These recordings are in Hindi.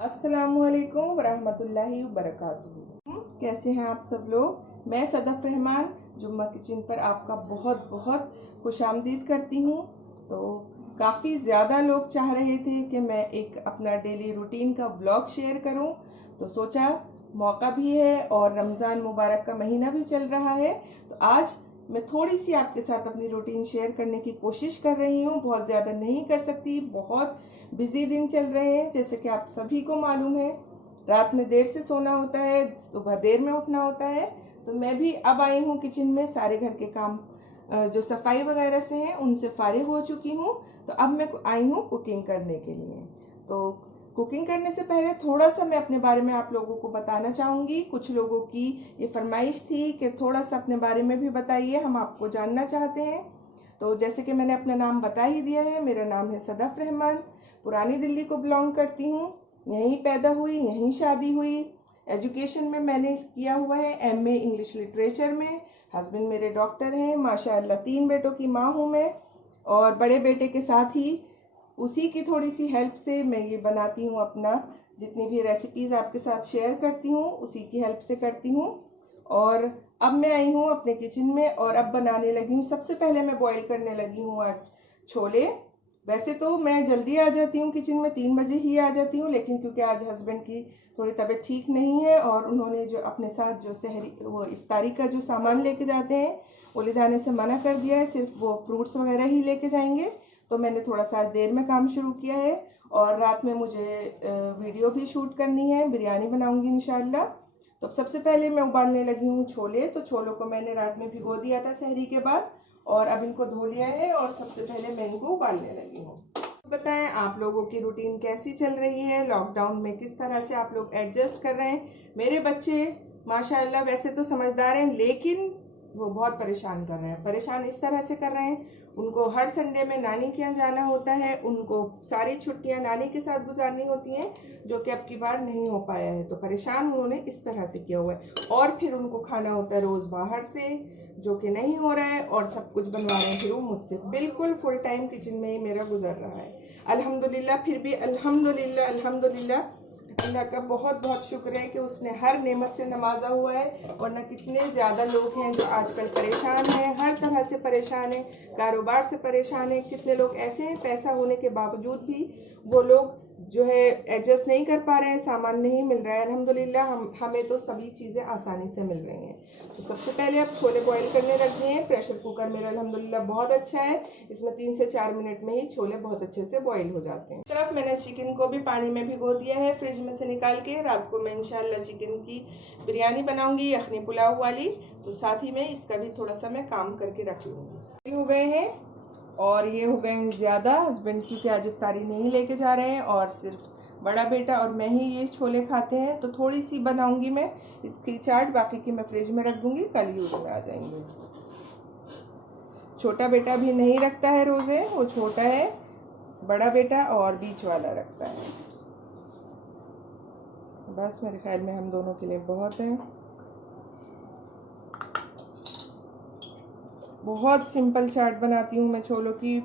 अस्सलामुअलैकुम वरहमतुल्लाहि वबरकातुहू। कैसे हैं आप सब लोग। मैं सदफ रहमान जुम्मा किचन पर आपका बहुत बहुत खुशामदीद करती हूँ। तो काफ़ी ज़्यादा लोग चाह रहे थे कि मैं एक अपना डेली रूटीन का व्लॉग शेयर करूँ, तो सोचा मौका भी है और रमज़ान मुबारक का महीना भी चल रहा है, तो आज मैं थोड़ी सी आपके साथ अपनी रूटीन शेयर करने की कोशिश कर रही हूँ। बहुत ज़्यादा नहीं कर सकती, बहुत बिजी दिन चल रहे हैं। जैसे कि आप सभी को मालूम है, रात में देर से सोना होता है, सुबह देर में उठना होता है। तो मैं भी अब आई हूँ किचन में, सारे घर के काम जो सफाई वगैरह से हैं उनसे फारिग हो चुकी हूँ। तो अब मैं आई हूँ कुकिंग करने के लिए। तो कुकिंग करने से पहले थोड़ा सा मैं अपने बारे में आप लोगों को बताना चाहूँगी। कुछ लोगों की ये फरमाइश थी कि थोड़ा सा अपने बारे में भी बताइए, हम आपको जानना चाहते हैं। तो जैसे कि मैंने अपना नाम बता ही दिया है, मेरा नाम है सदफ रहमान। पुरानी दिल्ली को बिलोंग करती हूँ, यहीं पैदा हुई, यहीं शादी हुई। एजुकेशन में मैंने किया हुआ है एमए इंग्लिश लिटरेचर में। हस्बैंड मेरे डॉक्टर हैं, माशाअल्लाह 3 बेटों की माँ हूँ मैं। और बड़े बेटे के साथ ही उसी की थोड़ी सी हेल्प से मैं ये बनाती हूँ, अपना जितनी भी रेसिपीज़ आपके साथ शेयर करती हूँ उसी की हेल्प से करती हूँ। और अब मैं आई हूँ अपने किचन में और अब बनाने लगी हूँ। सबसे पहले मैं बॉईल करने लगी हूँ आज छोले। वैसे तो मैं जल्दी आ जाती हूँ किचन में, 3 बजे ही आ जाती हूँ, लेकिन क्योंकि आज हस्बैंड की थोड़ी तबीयत ठीक नहीं है और उन्होंने जो अपने साथ जो सहरी वो इफ्तारी का जो सामान लेके जाते हैं वो ले जाने से मना कर दिया है, सिर्फ वो फ्रूट्स वगैरह ही लेके जाएंगे। तो मैंने थोड़ा सा देर में काम शुरू किया है और रात में मुझे वीडियो भी शूट करनी है, बिरयानी बनाऊंगी इंशाल्लाह। तो सबसे पहले मैं उबालने लगी हूँ छोले। तो छोलों को मैंने रात में भिगो दिया था सहरी के बाद, और अब इनको धो लिया है और सबसे पहले मैं इनको उबालने लगी हूँ। बताएं आप लोगों की रूटीन कैसी चल रही है, लॉकडाउन में किस तरह से आप लोग एडजस्ट कर रहे हैं। मेरे बच्चे माशाल्लाह वैसे तो समझदार हैं, लेकिन वो बहुत परेशान कर रहे हैं। परेशान इस तरह से कर रहे हैं, उनको हर संडे में नानी के यहाँ जाना होता है, उनको सारी छुट्टियां नानी के साथ गुजारनी होती हैं, जो कि अब की बार नहीं हो पाया है। तो परेशान उन्होंने इस तरह से किया हुआ है। और फिर उनको खाना होता है रोज़ बाहर से, जो कि नहीं हो रहा है, और सब कुछ बनवा रहे हैं फिर वो मुझसे। बिल्कुल फुल टाइम किचन में ही मेरा गुजर रहा है। अल्हम्दुलिल्लाह, फिर भी अल्हम्दुलिल्लाह अल्हम्दुलिल्लाह अल्लाह का बहुत बहुत शुक्र है कि उसने हर नेमत से नवाजा हुआ है। वरना कितने ज़्यादा लोग हैं जो आजकल परेशान हैं, हर तरह से परेशान हैं, कारोबार से परेशान हैं। कितने लोग ऐसे हैं पैसा होने के बावजूद भी वो लोग जो है एडजस्ट नहीं कर पा रहे हैं, सामान नहीं मिल रहा है। अल्हम्दुलिल्लाह हमें तो सभी चीज़ें आसानी से मिल रही हैं। तो सबसे पहले अब छोले बॉईल करने रख दिए हैं। प्रेशर कुकर मेरा अल्हम्दुलिल्लाह बहुत अच्छा है, इसमें 3 से 4 मिनट में ही छोले बहुत अच्छे से बॉईल हो जाते हैं। तरफ मैंने चिकन को भी पानी में भिगो दिया है फ्रिज में से निकाल के। रात को मैं इंशाल्लाह चिकन की बिरयानी बनाऊंगी, यखनी पुलाव वाली। तो साथ ही में इसका भी थोड़ा सा मैं काम करके रख लूँगी। हो गए हैं और ये हो गए हैं ज़्यादा। हस्बैंड की आज इफ्तारी नहीं लेके जा रहे हैं और सिर्फ बड़ा बेटा और मैं ही ये छोले खाते हैं। तो थोड़ी सी बनाऊंगी मैं इसकी चाट, बाकी की मैं फ्रिज में रख दूंगी, कल यूज में आ जाएंगे। छोटा बेटा भी नहीं रखता है रोज़े, वो छोटा है, बड़ा बेटा और बीच वाला रखता है। बस मेरे ख्याल में हम दोनों के लिए बहुत है। बहुत सिंपल चाट बनाती हूँ मैं छोलों की।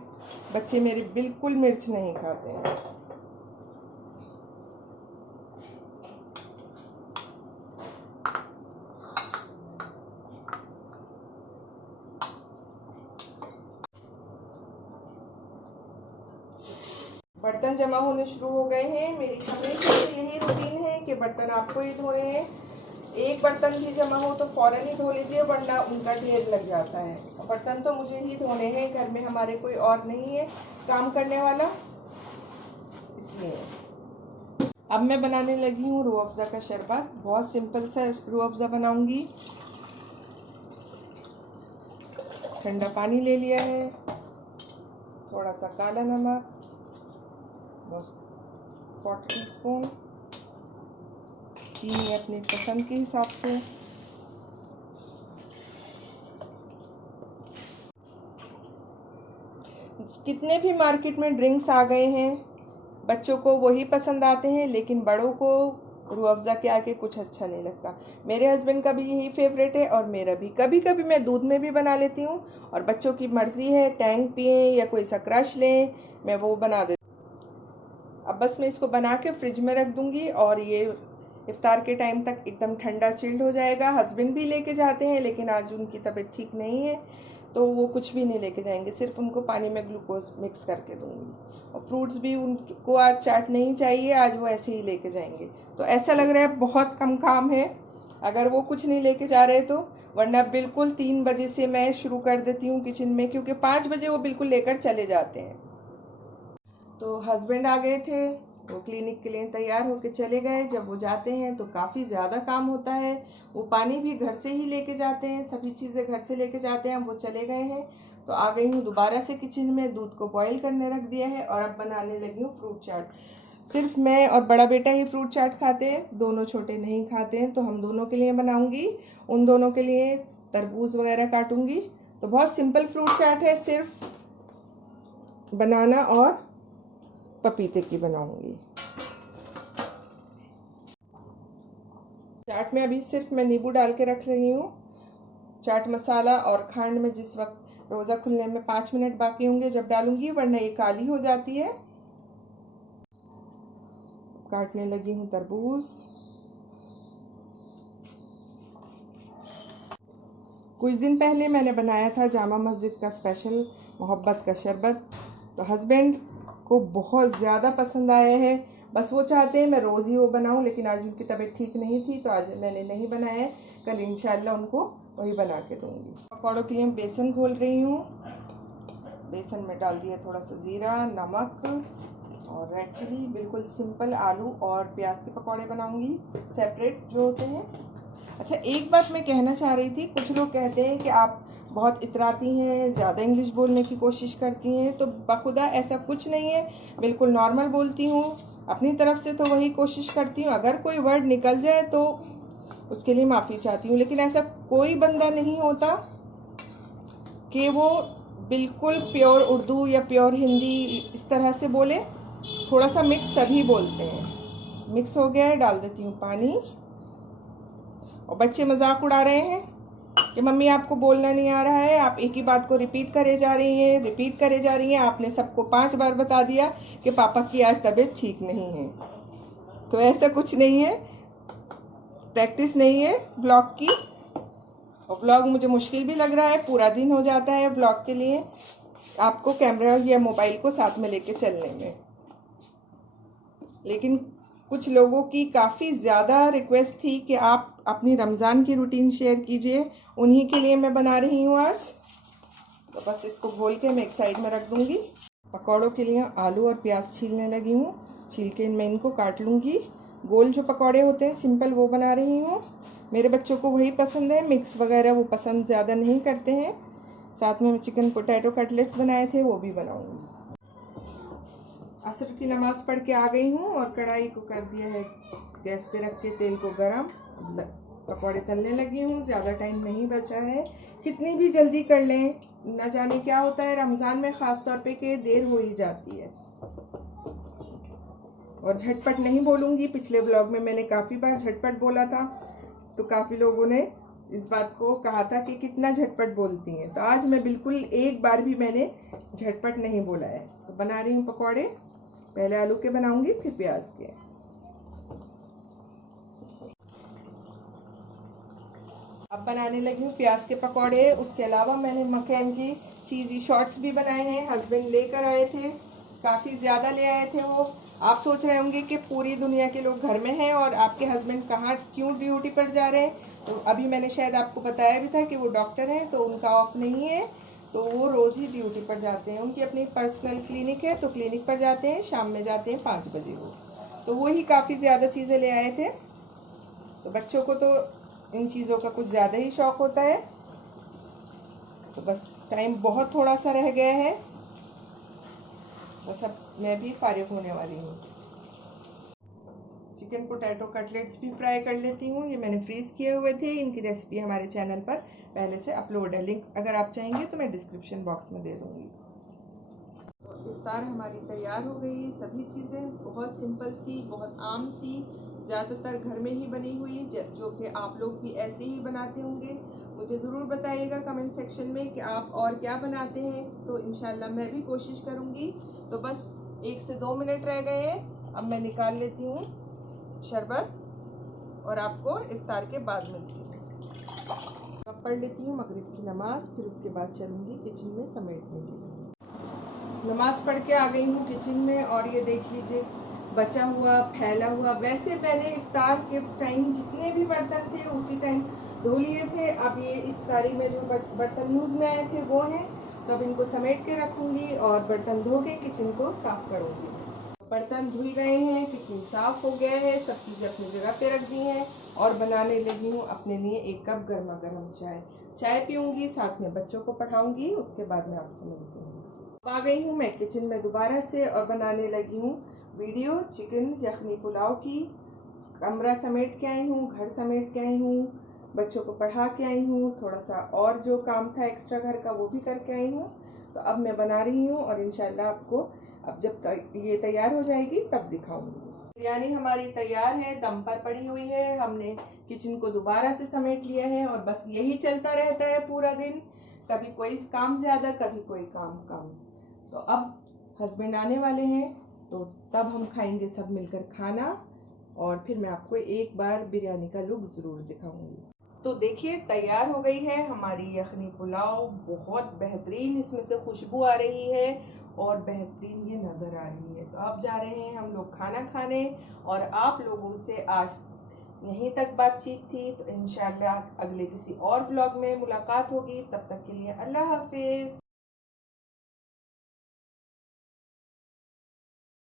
बच्चे मेरे बिल्कुल मिर्च नहीं खाते हैं। बर्तन जमा होने शुरू हो गए हैं। मेरी हमेशा से यही रूटीन है कि बर्तन आपको ही धोने हैं। एक बर्तन भी जमा हो तो फौरन ही धो लीजिए, वरना उनका ढेर लग जाता है। बर्तन तो मुझे ही धोने हैं, घर में हमारे कोई और नहीं है काम करने वाला, इसलिए। अब मैं बनाने लगी हूँ रूह अफ़ज़ा का शरबत। बहुत सिंपल सा रूह अफ़ज़ा बनाऊंगी। ठंडा पानी ले लिया है, थोड़ा सा काला नमक, बस 1/4 टीस्पून, चीनी अपनी पसंद के हिसाब से, कितने भी मार्केट में ड्रिंक्स आ गए हैं, बच्चों को वही पसंद आते हैं, लेकिन बड़ों को रूह अफ़ज़ा के आगे कुछ अच्छा नहीं लगता। मेरे हस्बैंड का भी यही फेवरेट है और मेरा भी। कभी कभी मैं दूध में भी बना लेती हूँ, और बच्चों की मर्ज़ी है, टैंक पिएं या कोई सा क्रश लें, मैं वो बना देती अब बस मैं इसको बना के फ्रिज में रख दूँगी और ये इफ्तार के टाइम तक एकदम ठंडा चिल्ड हो जाएगा। हस्बैंड भी लेके जाते हैं, लेकिन आज उनकी तबीयत ठीक नहीं है तो वो कुछ भी नहीं लेके जाएंगे, सिर्फ उनको पानी में ग्लूकोज मिक्स करके दूँगी। और फ्रूट्स भी उनको आज चाट नहीं चाहिए, आज वो ऐसे ही लेके जाएंगे। तो ऐसा लग रहा है बहुत कम काम है अगर वो कुछ नहीं लेके जा रहे तो, वरना बिल्कुल 3 बजे से मैं शुरू कर देती हूँ किचन में, क्योंकि 5 बजे वो बिल्कुल लेकर चले जाते हैं। तो हस्बैंड आ गए थे, वो क्लिनिक के लिए तैयार होके चले गए। जब वो जाते हैं तो काफ़ी ज़्यादा काम होता है। वो पानी भी घर से ही लेके जाते हैं, सभी चीज़ें घर से लेके जाते हैं। वो चले गए हैं तो आ गई हूँ दोबारा से किचन में, दूध को बॉईल करने रख दिया है और अब बनाने लगी हूँ फ्रूट चाट। सिर्फ मैं और बड़ा बेटा ही फ्रूट चाट खाते हैं, दोनों छोटे नहीं खाते हैं, तो हम दोनों के लिए बनाऊंगी। उन दोनों के लिए तरबूज वगैरह काटूंगी। तो बहुत सिंपल फ्रूट चाट है, सिर्फ बनाना और पपीते की बनाऊंगी। चाट में अभी सिर्फ मैं नींबू डाल के रख रही हूँ। चाट मसाला और खंड में जिस वक्त रोज़ा खुलने में 5 मिनट बाकी होंगे जब डालूंगी, वरना ये काली हो जाती है। काटने लगी हूँ तरबूज। कुछ दिन पहले मैंने बनाया था जामा मस्जिद का स्पेशल मोहब्बत का शरबत, तो हस्बैंड को बहुत ज़्यादा पसंद आया है। बस वो चाहते हैं मैं रोज़ ही वो बनाऊं, लेकिन आज उनकी तबीयत ठीक नहीं थी तो आज मैंने नहीं बनाया है। कल इंशाल्लाह उनको वही बना के दूँगी। पकौड़ों के लिए बेसन घोल रही हूँ। बेसन में डाल दिया थोड़ा सा ज़ीरा, नमक और रेड चिली। बिल्कुल सिंपल आलू और प्याज के पकौड़े बनाऊँगी, सेपरेट जो होते हैं। अच्छा, एक बात मैं कहना चाह रही थी, कुछ लोग कहते हैं कि आप बहुत इतराती हैं, ज़्यादा इंग्लिश बोलने की कोशिश करती हैं, तो बखुदा ऐसा कुछ नहीं है, बिल्कुल नॉर्मल बोलती हूँ अपनी तरफ से, तो वही कोशिश करती हूँ। अगर कोई वर्ड निकल जाए तो उसके लिए माफ़ी चाहती हूँ, लेकिन ऐसा कोई बंदा नहीं होता कि वो बिल्कुल प्योर उर्दू या प्योर हिंदी इस तरह से बोले। थोड़ा सा मिक्स सभी बोलते हैं। मिक्स हो गया है, डाल देती हूँ पानी। और बच्चे मजाक उड़ा रहे हैं कि मम्मी आपको बोलना नहीं आ रहा है, आप एक ही बात को रिपीट करे जा रही हैं। आपने सबको 5 बार बता दिया कि पापा की आज तबीयत ठीक नहीं है। तो ऐसा कुछ नहीं है, प्रैक्टिस नहीं है ब्लॉग की। और ब्लॉग मुझे मुश्किल भी लग रहा है, पूरा दिन हो जाता है ब्लॉग के लिए आपको कैमरा या मोबाइल को साथ में लेके चलने में। लेकिन कुछ लोगों की काफ़ी ज़्यादा रिक्वेस्ट थी कि आप अपनी रमज़ान की रूटीन शेयर कीजिए, उन्हीं के लिए मैं बना रही हूँ आज। तो बस इसको घोल के मैं एक साइड में रख दूँगी। पकौड़ों के लिए आलू और प्याज छीलने लगी हूँ। छील के मैं इनको काट लूँगी। गोल जो पकौड़े होते हैं सिंपल, वो बना रही हूँ। मेरे बच्चों को वही पसंद है, मिक्स वगैरह वो पसंद ज़्यादा नहीं करते हैं। साथ में चिकन पोटैटो कटलेट्स बनाए थे, वो भी बनाऊँगी। असर की नमाज़ पढ़ के आ गई हूँ और कढ़ाई को कर दिया है गैस पे रख के, तेल को गरम। पकौड़े तलने लगी हूँ, ज़्यादा टाइम नहीं बचा है। कितनी भी जल्दी कर लें, न जाने क्या होता है रमज़ान में ख़ास तौर पे कि देर हो ही जाती है। और झटपट नहीं बोलूँगी, पिछले ब्लॉग में मैंने काफ़ी बार झटपट बोला था, तो काफ़ी लोगों ने इस बात को कहा था कि कितना झटपट बोलती हैं। तो आज मैं बिल्कुल एक बार भी मैंने झटपट नहीं बोला है। तो बना रही हूँ पकौड़े, पहले आलू के बनाऊंगी फिर प्याज के। अब बनाने लगी हूँ प्याज के पकौड़े। उसके अलावा मैंने मक्खन की चीज़ी शॉर्ट्स भी बनाए हैं, हस्बैंड लेकर आए थे, काफ़ी ज़्यादा ले आए थे वो। आप सोच रहे होंगे कि पूरी दुनिया के लोग घर में हैं और आपके हस्बैंड कहाँ क्यों ड्यूटी पर जा रहे हैं। तो अभी मैंने शायद आपको बताया भी था कि वो डॉक्टर हैं, तो उनका ऑफ नहीं है, तो वो रोज़ ही ड्यूटी पर जाते हैं। उनकी अपनी पर्सनल क्लिनिक है, तो क्लिनिक पर जाते हैं, शाम में जाते हैं 5 बजे वो। तो वो ही काफ़ी ज़्यादा चीज़ें ले आए थे। तो बच्चों को तो इन चीज़ों का कुछ ज़्यादा ही शौक़ होता है। तो बस टाइम बहुत थोड़ा सा रह गया है, बस अब मैं भी फारिग होने वाली हूँ। चिकन पोटैटो कटलेट्स भी फ्राई कर लेती हूँ। ये मैंने फ्रीज़ किए हुए थे, इनकी रेसिपी हमारे चैनल पर पहले से अपलोड है, लिंक अगर आप चाहेंगे तो मैं डिस्क्रिप्शन बॉक्स में दे दूँगी। तो इफ्तार हमारी तैयार हो गई है। सभी चीज़ें बहुत सिंपल सी, बहुत आम सी, ज़्यादातर घर में ही बनी हुई, जो कि आप लोग भी ऐसे ही बनाते होंगे। मुझे ज़रूर बताइएगा कमेंट सेक्शन में कि आप और क्या बनाते हैं, तो इंशाल्लाह मैं भी कोशिश करूँगी। तो बस 1 से 2 मिनट रह गए हैं अब मैं निकाल लेती हूँ शरबत और आपको इफ्तार के बाद मिलती हूँ। अब पढ़ लेती हूँ मगरिब की नमाज़, फिर उसके बाद चलूँगी किचन में समेटने के लिए। नमाज़ पढ़ के आ गई हूँ किचन में और ये देख लीजिए बचा हुआ फैला हुआ। वैसे मैंने इफ्तार के टाइम जितने भी बर्तन थे उसी टाइम धो लिए थे। अब ये इफ्तारी में जो बर्तन यूज़ में आए थे वो हैं, तो अब इनको समेट के रखूँगी और बर्तन धो के किचन को साफ़ करूँगी। बर्तन धुल गए हैं, किचन साफ़ हो गया है, सब चीज़ें अपनी जगह पे रख दी हैं और बनाने लगी हूँ अपने लिए 1 कप गर्मा गर्म चाय पीऊँगी, साथ में बच्चों को पढ़ाऊँगी, उसके बाद मैं आपसे मिलती हूँ। आ गई हूँ मैं किचन में दोबारा से और बनाने लगी हूँ वीडियो चिकन यखनी पुलाव की। कमरा समेट के आई हूँ, घर समेट के आई हूँ, बच्चों को पढ़ा के आई हूँ, थोड़ा सा और जो काम था एक्स्ट्रा घर का वो भी करके आई हूँ। तो अब मैं बना रही हूँ और इंशाल्लाह आपको अब जब ये तैयार हो जाएगी तब दिखाऊंगी। बिरयानी हमारी तैयार है, दम पर पड़ी हुई है। हमने किचन को दोबारा से समेट लिया है और बस यही चलता रहता है पूरा दिन, कभी कोई काम ज़्यादा कभी कोई काम कम। तो अब हस्बैंड आने वाले हैं तो तब हम खाएंगे सब मिलकर खाना और फिर मैं आपको एक बार बिरयानी का लुक ज़रूर दिखाऊंगी। तो देखिए तैयार हो गई है हमारी यखनी पुलाव, बहुत बेहतरीन इसमें से खुशबू आ रही है और बेहतरीन ये नज़र आ रही है। तो अब जा रहे हैं हम लोग खाना खाने और आप लोगों से आज यहीं तक बातचीत थी। तो इंशाल्लाह अगले किसी और व्लॉग में मुलाकात होगी, तब तक के लिए अल्लाह हाफिज़।